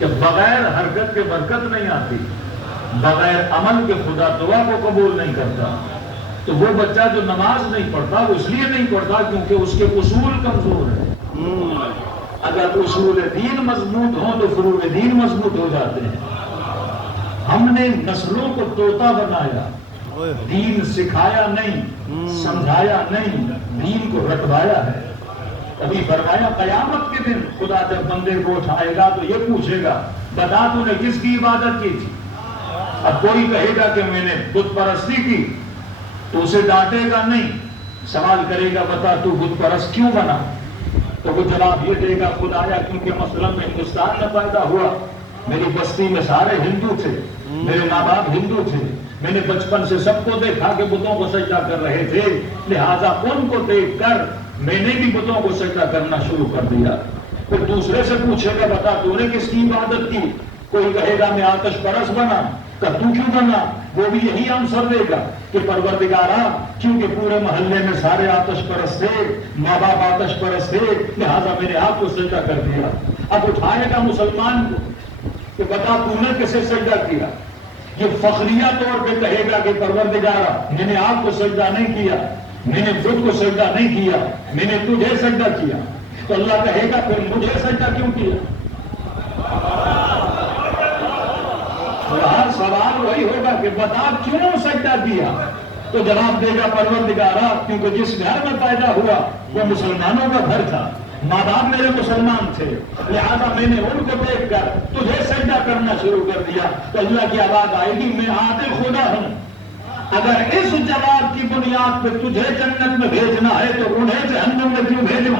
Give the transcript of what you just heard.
کہ بغیر حرکت کے برکت نہیں آتی، بغیر عمل کے خدا دعا کو قبول نہیں کرتا۔ تو وہ بچہ جو نماز نہیں پڑھتا وہ اس لیے نہیں پڑھتا کیونکہ اس کے اصول کمزور ہیں۔ اگر اصول دین مضبوط ہوں تو فروع دین مضبوط ہو جاتے ہیں۔ ہم نے نسلوں کو طوطا بنایا، دین سکھایا نہیں، سمجھایا نہیں، دین کو رٹوایا ہے۔ ابھی فرمایا قیامت کے دن خدا جب بندے کو اٹھائے گا تو یہ پوچھے گا بتا تو نے کس کی عبادت کی تھی؟ اب کوئی کہے گا کہ میں نے بت پرستی کی تو اسے ڈانٹے گا نہیں، سوال کرے گا بتا تو بت پرست کیوں بنا؟ تو وہ جواب یہ دے گا خدایا کیونکہ مثلاً میں ہندوستان میں پیدا ہوا، میری بستی میں سارے ہندو تھے، میرے ماں باپ ہندو تھے، میں نے بچپن سے سب کو دیکھا کہ بتوں کو سجدہ کر رہے تھے، لہذا ان کو دیکھ کر میں نے بھی بتوں کو سجدہ کرنا شروع کر دیا۔ پھر دوسرے سے پوچھے گا بتا تو نے کس کی عبادت کی؟ کوئی کہے گا میں آتش پرست بنا، کہ تو کیوں بنا؟ وہ بھی یہی آنسر دے گا کہ پروردگارا کیونکہ پورے محلے میں سارے آتش پرست تھے، ماں باپ آتش پرست تھے، لہذا میں نے آپ کو سجدہ کر دیا۔ اب اٹھائے گا مسلمان کو کہ بتا تو نے کسے سجدہ کیا؟ یہ فخریہ طور پہ کہے گا کہ پروردگارا میں نے آپ کو سجدہ نہیں کیا، میں نے خود کو سجدہ نہیں کیا، میں نے تجھے سجدہ کیا۔ تو اللہ کہے گا پھر مجھے سجدہ کیوں کیا؟ ہر سوال وہی ہوگا کہ بتا کیوں سجدہ کیا؟ تو جواب دے گا پروردگارا کیونکہ جس گھر میں پیدا ہوا وہ مسلمانوں کا گھر تھا، ماں باپ میرے مسلمان تھے، لہذا میں نے ان کو دیکھ کر تجھے سجدہ کرنا شروع کر دیا۔ تو اللہ کی آواز آئے گی میں عادل خدا ہوں، اگر اس جواب کی بنیاد پہ تجھے جنت میں بھیجنا ہے تو انہیں جہنم میں کیوں بھیجوں؟